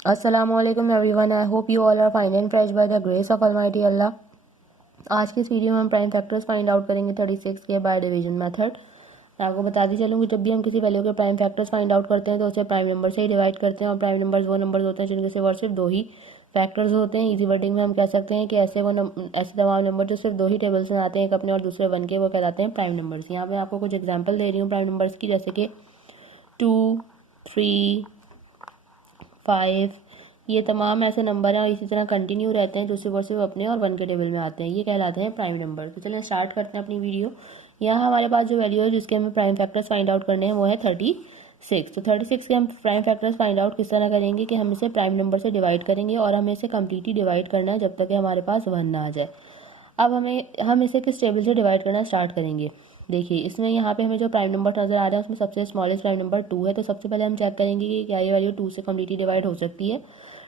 Assalamualaikum everyone. I hope you all are fine and fresh by the grace of Almighty Allah. आज की इस video में हम prime factors find out करेंगे 36 के बाय डिवीजन मेथड। मैं आपको बताती चलूँगी जब भी हम किसी वैल्यू के प्राइम फैक्टर्स फाइंड आउट करते हैं तो उसे प्राइम नंबर से ही डिवाइड करते हैं और प्राइम नंबर्स वो नंबर्स होते हैं जिनके सिर्फ और सिर्फ दो ही फैक्टर्स होते हैं। इजी वर्डिंग में हम कह सकते हैं कि ऐसे तमाम नंबर जो सिर्फ दो ही टेबल्स में आते हैं, एक अपने और दूसरे वन के, वो कहलाते हैं प्राइम नंबर्स। यहाँ पे आपको कुछ एग्जाम्पल दे रही हूँ प्राइम नंबर्स की, जैसे कि 2, 3, 5, ये तमाम ऐसे नंबर हैं और इसी तरह कंटिन्यू रहते हैं जो सिर्फ और सिर्फ अपने और वन के टेबल में आते हैं, ये कहलाते हैं प्राइम नंबर। तो चलिए स्टार्ट करते हैं अपनी वीडियो। यहाँ हमारे पास जो वैल्यू है जिसके हमें प्राइम फैक्टर्स फाइंड आउट करने हैं वो है 36। तो 36 के हम प्राइम फैक्टर्स फाइंड आउट किस तरह करेंगे कि हम इसे प्राइम नंबर से डिवाइड करेंगे और हमें इसे कम्प्लीटली डिवाइड करना है जब तक कि हमारे पास 1 ना आ जाए। अब हम इसे किस टेबल से डिवाइड करना स्टार्ट करेंगे। देखिए इसमें यहाँ पे हमें जो प्राइम नंबर नजर आ रहा है उसमें सबसे स्मॉलेस्ट प्राइम नंबर 2 है। तो सबसे पहले हम चेक करेंगे कि क्या ये वैल्यू 2 से कम्प्लीटली डिवाइड हो सकती है।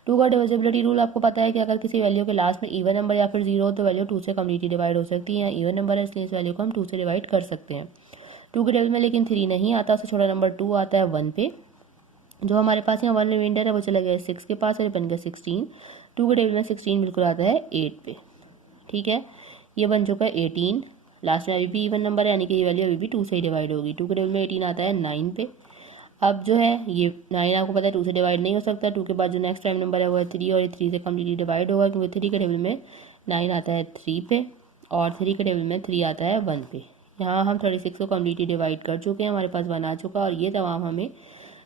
2 का डिविजिबिलिटी रूल आपको पता है कि अगर किसी वैल्यू के लास्ट में इवन नंबर या फिर 0 हो तो वैल्यू 2 से कम्प्लीटली डिवाइड हो सकती है। इवन नंबर है इसलिए इस वैल्यू को हम 2 से डिवाइड कर सकते हैं। 2 के टेबल में लेकिन 3 नहीं आता, उससे छोटा नंबर 2 आता है 1 पे। जो हमारे पास यहाँ 1 रिमाइंडर है वो चला गया 6 के पास और बन गया 16। 2 के टेबल में 16 बिल्कुल आता है 8 पे। ठीक है, ये बन चुका है 18। लास्ट में अभी भी इवन नंबर है यानी कि ये वैल्यू अभी भी 2 से ही डिवाइड होगी। 2 के टेबल में 18 आता है 9 पे। अब जो है ये 9 आपको पता है 2 से डिवाइड नहीं हो सकता। 2 के बाद जो नेक्स्ट प्राइम नंबर है वो है 3 और ये 3 से कम्प्लीटली डिवाइड होगा क्योंकि 3 के टेबल में 9 आता है 3 पे और 3 के टेबल में 3 आता है 1 पे। यहाँ हम 36 को कम्प्लीटली डिवाइड कर चुके हैं, हमारे पास 1 आ चुका और ये तमाम हमें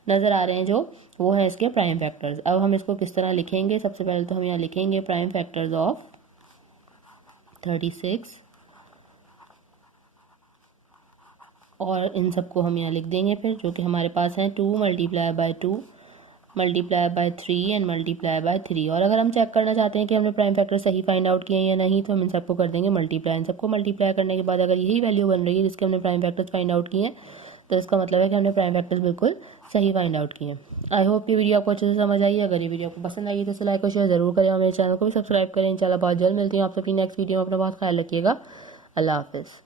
नज़र आ रहे हैं जो वो है इसके प्राइम फैक्टर्स। अब हम इसको किस तरह लिखेंगे, सबसे पहले तो हम यहाँ लिखेंगे प्राइम फैक्टर्स ऑफ 36 और इन सबको हम यहाँ लिख देंगे फिर, जो कि हमारे पास है 2 multiply by 2 multiply by 3 and multiply by 3। और अगर हम चेक करना चाहते हैं कि हमने प्राइम फैक्टर सही फाइंड आउट किए हैं या नहीं तो हम इन सबको कर देंगे मल्टीप्लाई। इन सबको मल्टीप्लाई करने के बाद अगर यही वैल्यू बन रही है जिसके हमने प्राइम फैक्टर्स फाइंड आउट किए हैं तो इसका मतलब है कि हमने प्राइम फैक्टर्स बिल्कुल सही फाइंड आउट किए हैं। आई होप ये वीडियो आपको अच्छे से समझ आई है। अगर ये वीडियो आपको पसंद आई तो इसे लाइक और शेयर जरूर करें और मेरे चैनल को भी सब्सक्राइब करें। इंशाल्लाह बहुत जल्द मिलती हूँ आप सबकी नेक्स्ट वीडियो में। अपना बहुत ख्याल रखिएगा। अल्लाह हाफिज़।